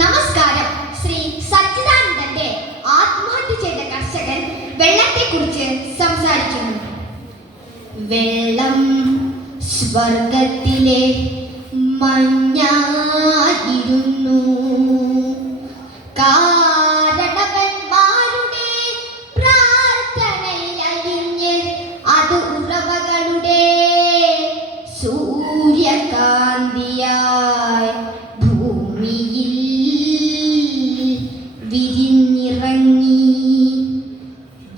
നമസ്കാരം. ശ്രീ സച്ചിദാനന്ദന്റെ ആത്മഹത്യ ചെയ്ത കർഷകൻ വെള്ളത്തെക്കുറിച്ച് സംസാരിക്കുന്നു. വെള്ളം സ്വർഗത്തിലെ മഞ്ഞായിരുന്നു. കാരണവന്മാരുടെ പ്രാർത്ഥനയിൽ അലിഞ്ഞ് അത് ഉറവകളുടെ സൂര്യകാന്തിയായി ഭൂമിയിൽ വിരിഞ്ഞിറങ്ങി.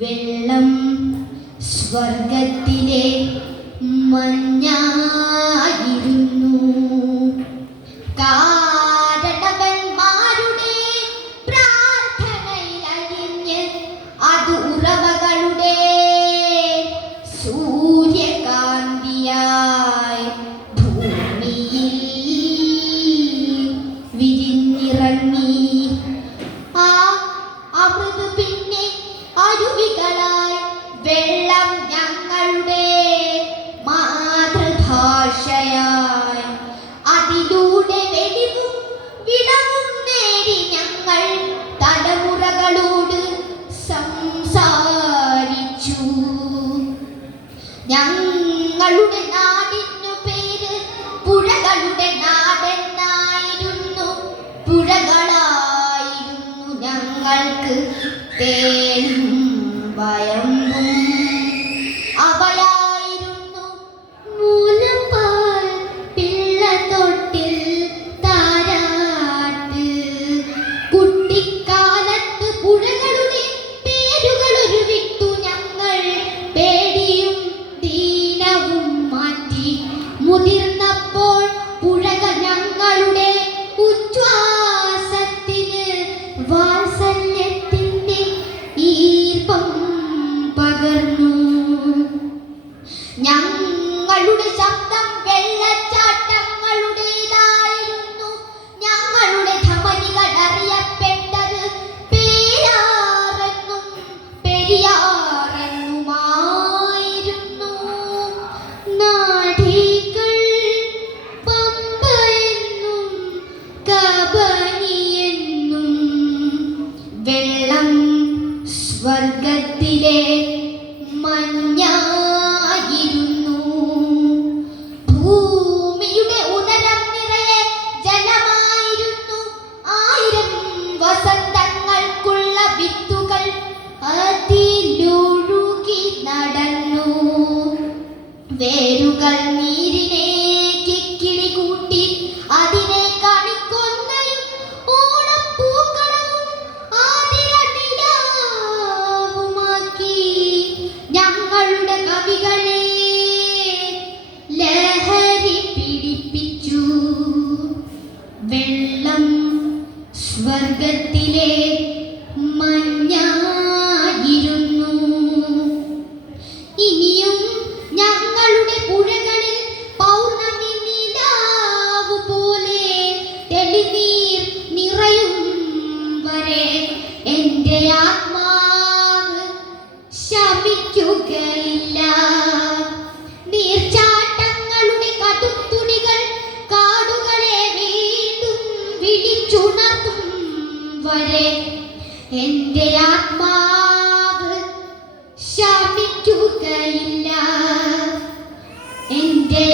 വെള്ളം സ്വർഗത്തിലെ മഞ്ഞായിരുന്നു. കാരണവന്മാരുടെ പ്രാർത്ഥനയിൽ അലിഞ്ഞ് അത് ഉറവകളുടെ സൂര്യകാന്തിയായി ഭൂമിയിൽ വിരിഞ്ഞിറങ്ങി. ആ അമൃത് പിന്നെ അരുവികളായി വെള്ളം ഞങ്ങളുടെ മാതൃഭാഷയായി. അതിലൂടെ വെളിവും വിടവും നേടി ഞങ്ങൾ തലമുറകളോട് സംസാരിച്ചു. ഞങ്ങളുടെ നാടിനു പേര് പുഴകളുടെ നാടെന്നായിരുന്നു. പുഴകളായിരുന്നു ഞങ്ങൾക്ക് തേനും വയമ്പും. അവയായിരുന്നു മൂലപ്പാൽ, പിള്ളത്തൊട്ടിൽ, താരാട്ട്. കുട്ടിക്കാലത്ത് പുഴകളുടെ പേരുകൾ ഉരുവിട്ടു ഞങ്ങൾ പേടിയും ദീനവും മാറ്റി. മുതിർന്നപ്പോൾ പുഴകൾ ഞങ്ങളുടെ ഉച്ഛ്വാസത്തിന് വാത്സല്യത്തിന്റെ ഈർപ്പം പകർന്നു. ഞങ്ങളുടെ ശബ്ദം വെള്ളച്ചാട്ടങ്ങളുടേതായിരുന്നു. ഞങ്ങളുടെ ധമനികൾ അറിയപ്പെട്ടത് പേരാറെന്നും പെരിയാറെന്നുമായിരുന്നു. നാഠികൾ പമ്പയെന്നും കബനിയെന്നും. വെള്ളം സ്വർഗത്തിലെ മഞ്ഞായിരുന്നു. ഭൂമിയുടെ ഉദരം നിറയെ ജലമായിരുന്നു. 1000 വസന്തങ്ങൾക്കുള്ള വിത്തുകൾ അതിലൊഴുകി നടന്നു. വേരുകൾ നീരിനെ കിക്കിളി കൂട്ടി അതിനെ കണിക്കൊന്നയും ഓണപ്പൂക്കളവും ആതിരനിലാവുമാക്കി. ഞങ്ങളുടെ കവികളെ ലഹരി പിടിപ്പിച്ചു. വെള്ളം സ്വർഗത്തിലെ മഞ്ഞായിരുന്നു. ഇനിയും ഞങ്ങളുടെ പുഴകളിൽ പൗർണമി നിലാവ് പോലെ തെളിനീർ നിറയും വരെ എൻ്റെ ആത്മാവ് ശമിക്കുകയില്ല. നീർച്ചാട്ടങ്ങളുടെ കടുത്തുടികൾ കാടുകളെ വീണ്ടും വിളിച്ചുണർത്തും വരെ എൻ്റെ ആത്മാവ് ശമിക്കുകയില്ല. എൻ്റെ